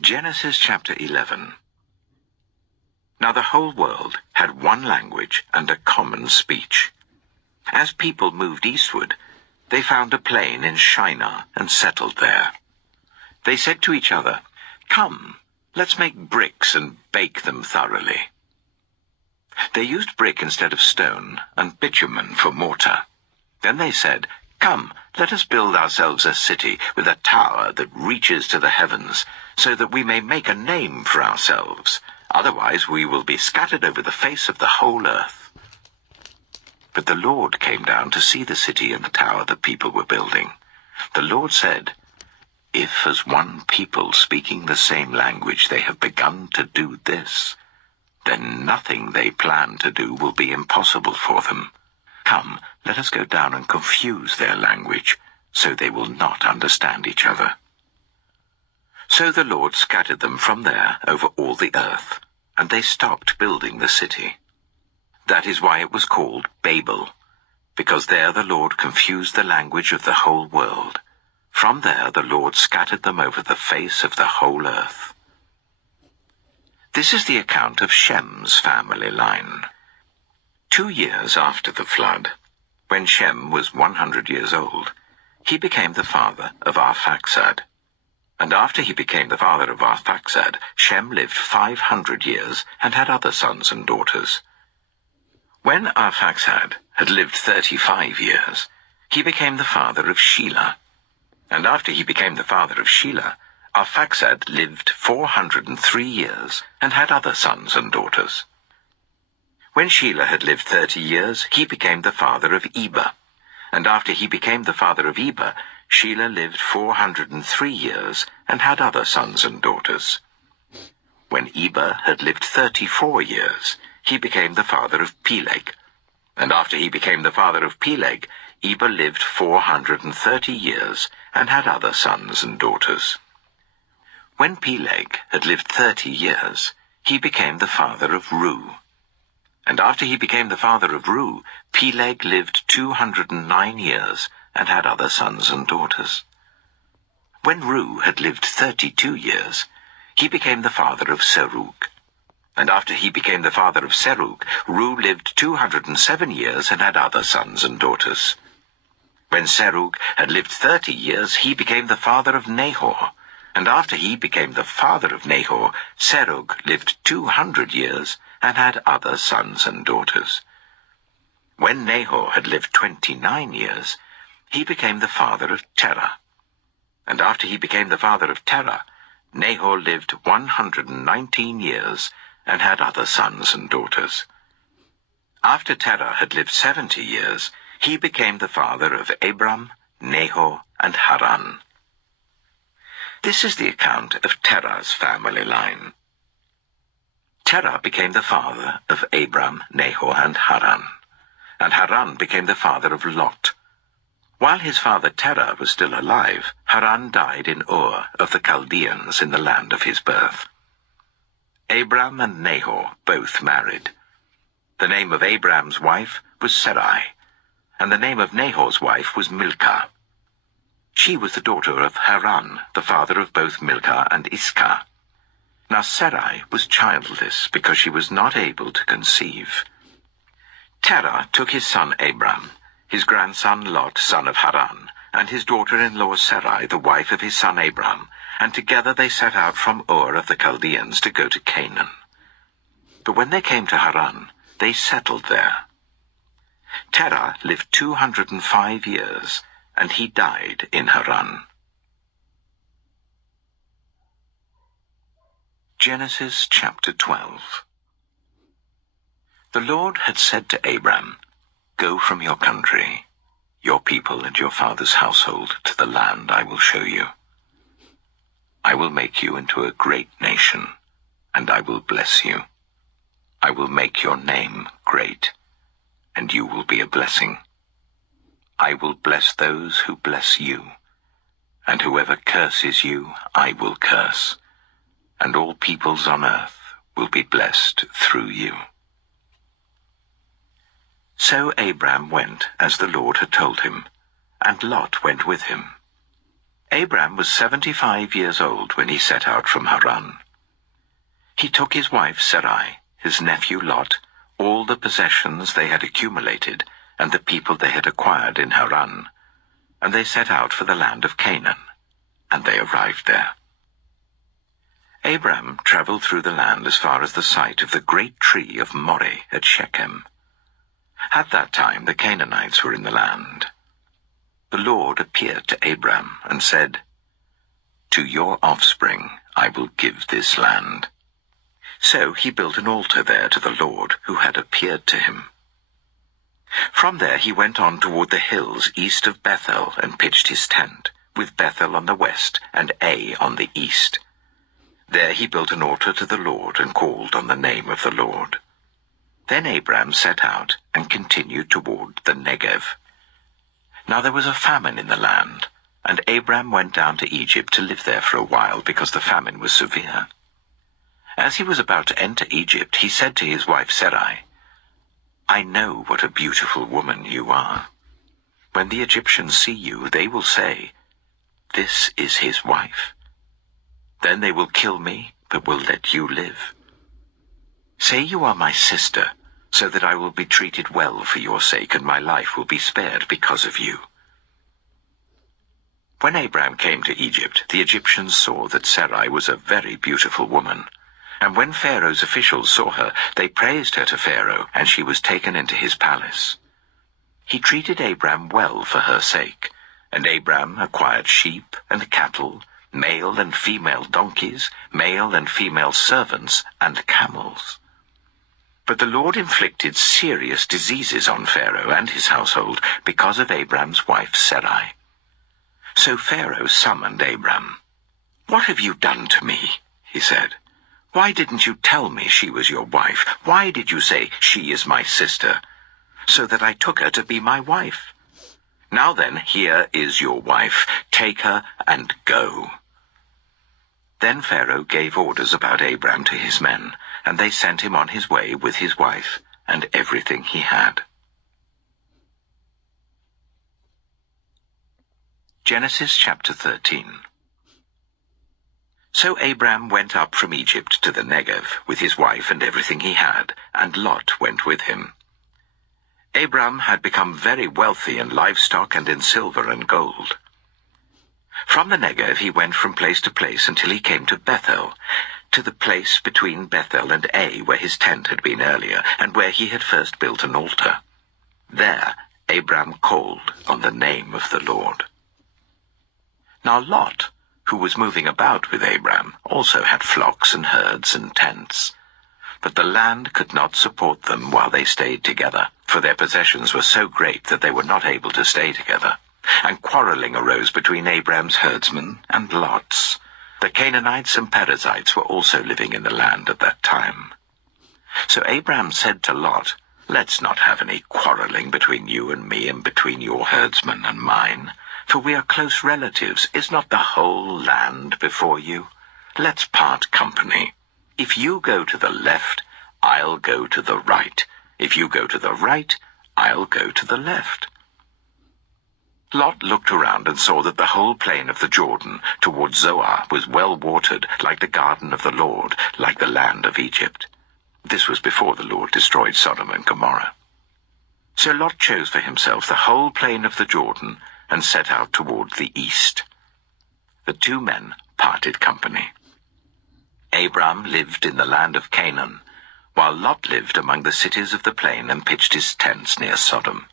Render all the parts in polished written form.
Genesis chapter 11. Now the whole world had one language and a common speech. As people moved eastward, they found a plain in Shinar and settled there. They said to each other, "Come, let's make bricks and bake them thoroughly." They used brick instead of stone and bitumen for mortar. Then they said, "Come, let us build ourselves a city with a tower that reaches to the heavens, so that we may make a name for ourselves. Otherwise we will be scattered over the face of the whole earth." But the Lord came down to see the city and the tower that people were building. The Lord said, "If as one people speaking the same language they have begun to do this, then nothing they plan to do will be impossible for them. Come, let us go down and confuse their language, so they will not understand each other." So the Lord scattered them from there over all the earth, and they stopped building the city. That is why it was called Babel, because there the Lord confused the language of the whole world. From there the Lord scattered them over the face of the whole earth. This is the account of Shem's family line. 2 years after the flood, when Shem was 100 years old, he became the father of Arphaxad. And after he became the father of Arphaxad, Shem lived 500 years and had other sons and daughters. When Arphaxad had lived 35 years, he became the father of Shelah. And after he became the father of Shelah, Arphaxad lived 403 years and had other sons and daughters. When Shelah had lived 30 years, he became the father of Eber. And after he became the father of Eber, Shelah lived 403 years and had other sons and daughters. When Eber had lived 34 years, he became the father of Peleg. And after he became the father of Peleg, Eber lived 430 years and had other sons and daughters. When Peleg had lived 30 years, he became the father of Reu. And after he became the father of Reu, Peleg lived 209 years and had other sons and daughters. When Reu had lived 32 years, he became the father of Serug. And after he became the father of Serug, Reu lived 207 years and had other sons and daughters. When Serug had lived 30 years, he became the father of Nahor. And after he became the father of Nahor, Serug lived 200 years and had other sons and daughters. When Nahor had lived 29 years, he became the father of Terah. And after he became the father of Terah, Nahor lived 119 years and had other sons and daughters. After Terah had lived 70 years, he became the father of Abram, Nahor, and Haran. This is the account of Terah's family line. Terah became the father of Abram, Nahor, and Haran. And Haran became the father of Lot. While his father Terah was still alive, Haran died in Ur of the Chaldeans in the land of his birth. Abram and Nahor both married. The name of Abram's wife was Sarai, and the name of Nahor's wife was Milcah. She was the daughter of Haran, the father of both Milcah and Iscah. Now Sarai was childless because she was not able to conceive. Terah took his son Abram, his grandson Lot, son of Haran, and his daughter-in-law Sarai, the wife of his son Abram, and together they set out from Ur of the Chaldeans to go to Canaan. But when they came to Haran, they settled there. Terah lived 205 years, and he died in Haran. Genesis chapter 12. The Lord had said to Abram, "Go from your country, your people and your father's household to the land I will show you. I will make you into a great nation, and I will bless you. I will make your name great, and you will be a blessing. I will bless those who bless you, and whoever curses you I will curse, and all peoples on earth will be blessed through you." So Abram went as the Lord had told him, and Lot went with him. Abram was 75 years old when he set out from Haran. He took his wife Sarai, his nephew Lot, all the possessions they had accumulated, and the people they had acquired in Haran, and they set out for the land of Canaan, and they arrived there. Abram traveled through the land as far as the site of the great tree of Moreh at Shechem. At that time the Canaanites were in the land. The Lord appeared to Abram and said, "To your offspring I will give this land." So he built an altar there to the Lord who had appeared to him. From there he went on toward the hills east of Bethel and pitched his tent, with Bethel on the west and Ai on the east. There he built an altar to the Lord and called on the name of the Lord. Then Abram set out and continued toward the Negev. Now there was a famine in the land, and Abram went down to Egypt to live there for a while because the famine was severe. As he was about to enter Egypt, he said to his wife Sarai, "I know what a beautiful woman you are. When the Egyptians see you, they will say, 'This is his wife.' Then they will kill me, but will let you live. Say you are my sister, so that I will be treated well for your sake, and my life will be spared because of you." When Abram came to Egypt, the Egyptians saw that Sarai was a very beautiful woman. And when Pharaoh's officials saw her, they praised her to Pharaoh, and she was taken into his palace. He treated Abram well for her sake, and Abram acquired sheep and cattle, male and female donkeys, male and female servants, and camels. But the Lord inflicted serious diseases on Pharaoh and his household because of Abram's wife Sarai. So Pharaoh summoned Abram. "What have you done to me?" he said. "Why didn't you tell me she was your wife? Why did you say, 'She is my sister,' so that I took her to be my wife? Now then, here is your wife. Take her and go." Then Pharaoh gave orders about Abram to his men, and they sent him on his way with his wife and everything he had. Genesis chapter 13. So Abram went up from Egypt to the Negev with his wife and everything he had, and Lot went with him. Abram had become very wealthy in livestock and in silver and gold. From the Negev he went from place to place until he came to Bethel, to the place between Bethel and Ai where his tent had been earlier, and where he had first built an altar. There Abram called on the name of the Lord. Now Lot, who was moving about with Abram, also had flocks and herds and tents. But the land could not support them while they stayed together, for their possessions were so great that they were not able to stay together. And quarreling arose between Abram's herdsmen and Lot's. The Canaanites and Perizzites were also living in the land at that time. So Abram said to Lot, "Let's not have any quarreling between you and me and between your herdsmen and mine. For we are close relatives. Is not the whole land before you? Let's part company. If you go to the left, I'll go to the right. If you go to the right, I'll go to the left." Lot looked around and saw that the whole plain of the Jordan toward Zoar was well watered, like the garden of the Lord, like the land of Egypt. This was before the Lord destroyed Sodom and Gomorrah. So Lot chose for himself the whole plain of the Jordan and set out toward the east. The two men parted company. Abram lived in the land of Canaan, while Lot lived among the cities of the plain and pitched his tents near Sodom.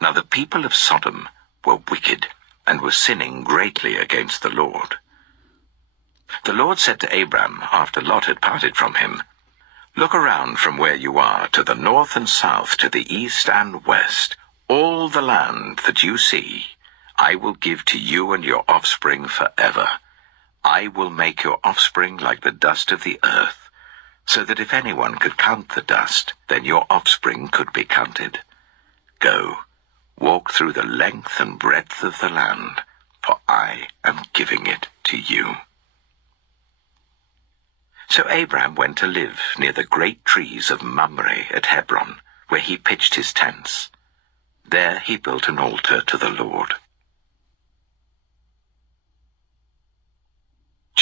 Now the people of Sodom were wicked and were sinning greatly against the Lord. The Lord said to Abram, after Lot had parted from him, "Look around from where you are to the north and south, to the east and west. All the land that you see, I will give to you and your offspring forever. I will make your offspring like the dust of the earth, so that if anyone could count the dust, then your offspring could be counted. Go, walk through the length and breadth of the land, for I am giving it to you." So Abram went to live near the great trees of Mamre at Hebron, where he pitched his tents. There he built an altar to the Lord.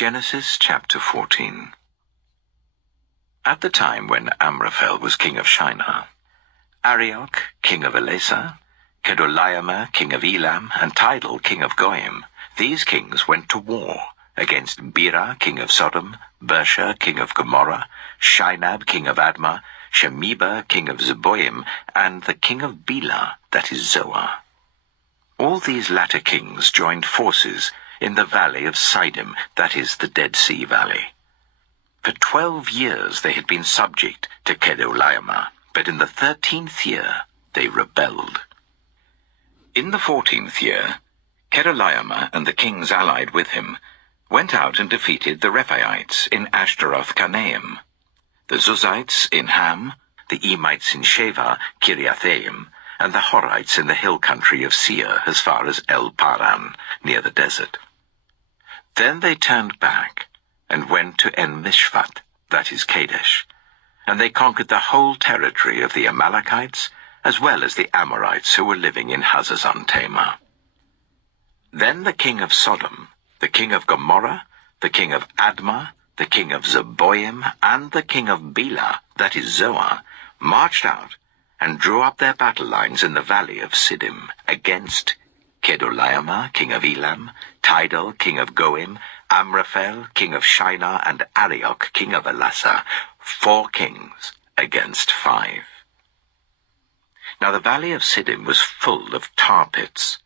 Genesis chapter 14. At the time when Amraphel was king of Shinar, Arioch, king of Elasa, Kedorlaomer, king of Elam, and Tidal, king of Goyim, these kings went to war against Bera, king of Sodom, Bersha, king of Gomorrah, Shinab, king of Admah, Shemeba, king of Zeboim, and the king of Bela, that is Zoar. All these latter kings joined forces in the valley of Siddim, that is the Dead Sea Valley. For 12 years they had been subject to Kedorlaomer, but in the 13th year they rebelled. In the 14th year, Kedorlaomer and the kings allied with him went out and defeated the Rephaites in Ashtaroth-Karnaim, the Zuzites in Ham, the Emites in Sheva, Kiriathaim, and the Horites in the hill country of Seir as far as El-Paran, near the desert. Then they turned back and went to En-Mishpat, that is Kadesh, and they conquered the whole territory of the Amalekites, as well as the Amorites who were living in Hazazon-Tamar. Then the king of Sodom, the king of Gomorrah, the king of Admah, the king of Zeboim, and the king of Bela, that is Zoar, marched out and drew up their battle lines in the valley of Siddim against Kedorlaomer, king of Elam, Tidal, king of Goim, Amraphel, king of Shinar, and Arioch, king of Elasa, 4 kings against 5. Now the valley of Siddim was full of tar pits.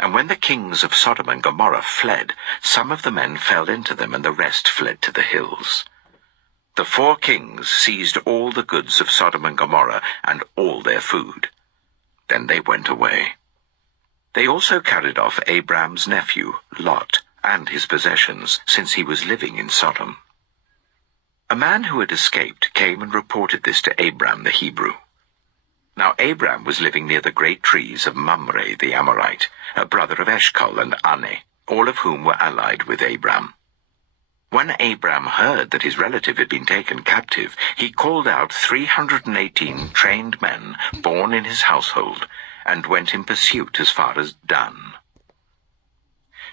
And when the kings of Sodom and Gomorrah fled, some of the men fell into them, and the rest fled to the hills. The 4 kings seized all the goods of Sodom and Gomorrah, and all their food. Then they went away. They also carried off Abram's nephew, Lot, and his possessions, since he was living in Sodom. A man who had escaped came and reported this to Abram the Hebrew. Now Abram was living near the great trees of Mamre the Amorite, a brother of Eshcol and Ane, all of whom were allied with Abram. When Abram heard that his relative had been taken captive, he called out 318 trained men born in his household, and went in pursuit as far as Dan.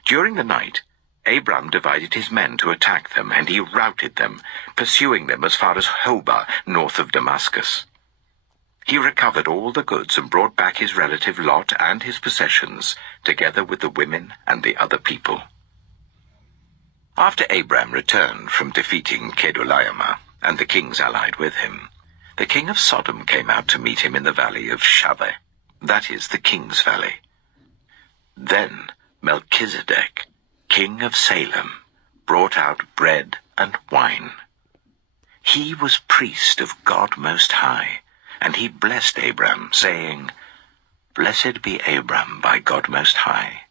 During the night, Abram divided his men to attack them, and he routed them, pursuing them as far as Hobah, north of Damascus. He recovered all the goods and brought back his relative Lot and his possessions, together with the women and the other people. After Abram returned from defeating Kedorlaomer and the kings allied with him, the king of Sodom came out to meet him in the valley of Shaveh, that is the king's valley. Then Melchizedek, king of Salem, brought out bread and wine. He was priest of God Most High, and he blessed Abram, saying, Blessed be Abram by God Most High,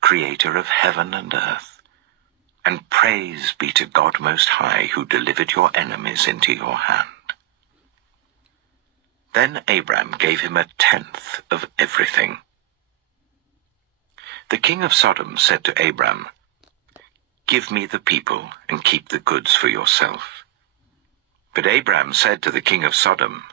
creator of heaven and earth, and praise be to God Most High, who delivered your enemies into your hand. Then Abram gave him 1/10 of everything. The king of Sodom said to Abram, Give me the people and keep the goods for yourself. But Abram said to the king of Sodom,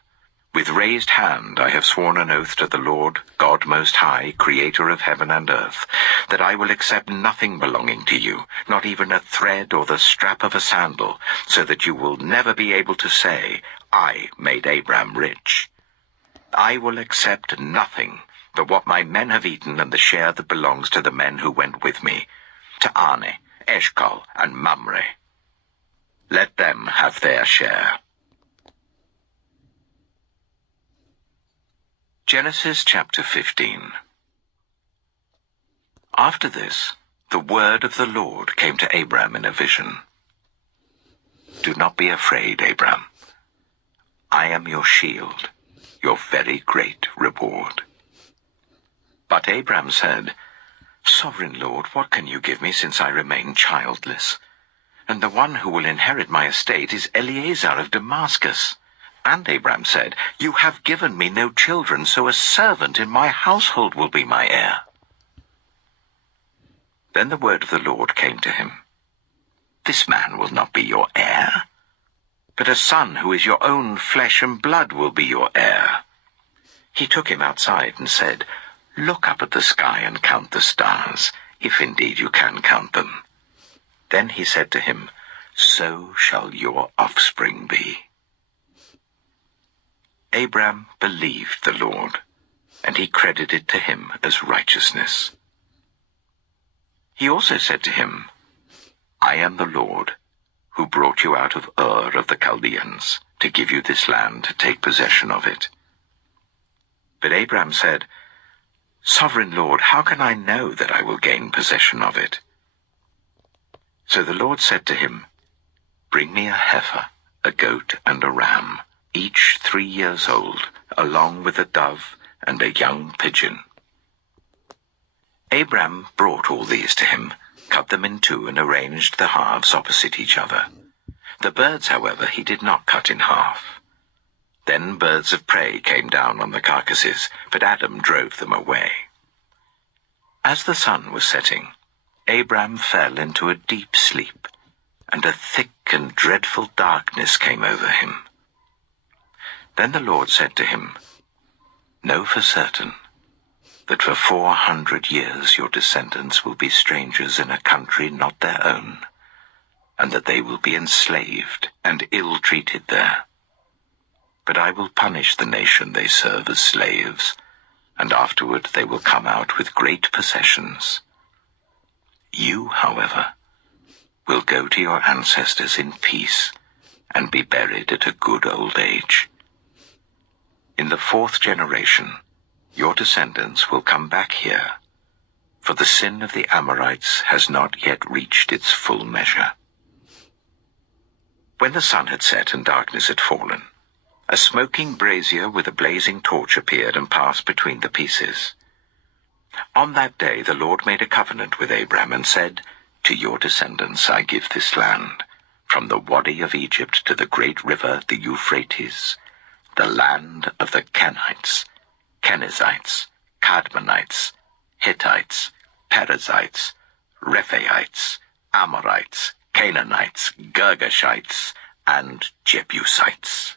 With raised hand I have sworn an oath to the Lord, God Most High, creator of heaven and earth, that I will accept nothing belonging to you, not even a thread or the strap of a sandal, so that you will never be able to say, I made Abram rich. I will accept nothing but what my men have eaten and the share that belongs to the men who went with me, to Ane, Eshcol, and Mamre. Let them have their share. Genesis chapter 15. After this, the word of the Lord came to Abram in a vision. Do not be afraid, Abram. I am your shield, your very great reward. But Abram said, Sovereign Lord, what can you give me since I remain childless? And the one who will inherit my estate is Eliezer of Damascus. And Abram said, You have given me no children, so a servant in my household will be my heir. Then the word of the Lord came to him. This man will not be your heir, but a son who is your own flesh and blood will be your heir. He took him outside and said, Look up at the sky and count the stars, if indeed you can count them. Then he said to him, "So shall your offspring be." Abram believed the Lord, and he credited to him as righteousness. He also said to him, "I am the Lord, who brought you out of Ur of the Chaldeans, to give you this land to take possession of it." But Abram said, "Sovereign Lord, how can I know that I will gain possession of it?" So the Lord said to him, "Bring me a heifer, a goat, and a ram, each 3 years old, along with a dove and a young pigeon." Abram brought all these to him, cut them in two, and arranged the halves opposite each other. The birds, however, he did not cut in half. Then birds of prey came down on the carcasses, but Adam drove them away. As the sun was setting, Abram fell into a deep sleep, and a thick and dreadful darkness came over him. Then the Lord said to him, "Know for certain that for 400 years your descendants will be strangers in a country not their own, and that they will be enslaved and ill-treated there. But I will punish the nation they serve as slaves, and afterward they will come out with great possessions. You, however, will go to your ancestors in peace and be buried at a good old age. In the 4th generation, your descendants will come back here, for the sin of the Amorites has not yet reached its full measure." When the sun had set and darkness had fallen, a smoking brazier with a blazing torch appeared and passed between the pieces. On that day the Lord made a covenant with Abram and said, "To your descendants I give this land, from the Wadi of Egypt to the great river, the Euphrates, the land of the Kenites, Kenizzites, Kadmonites, Hittites, Perizzites, Rephaites, Amorites, Canaanites, Girgashites, and Jebusites."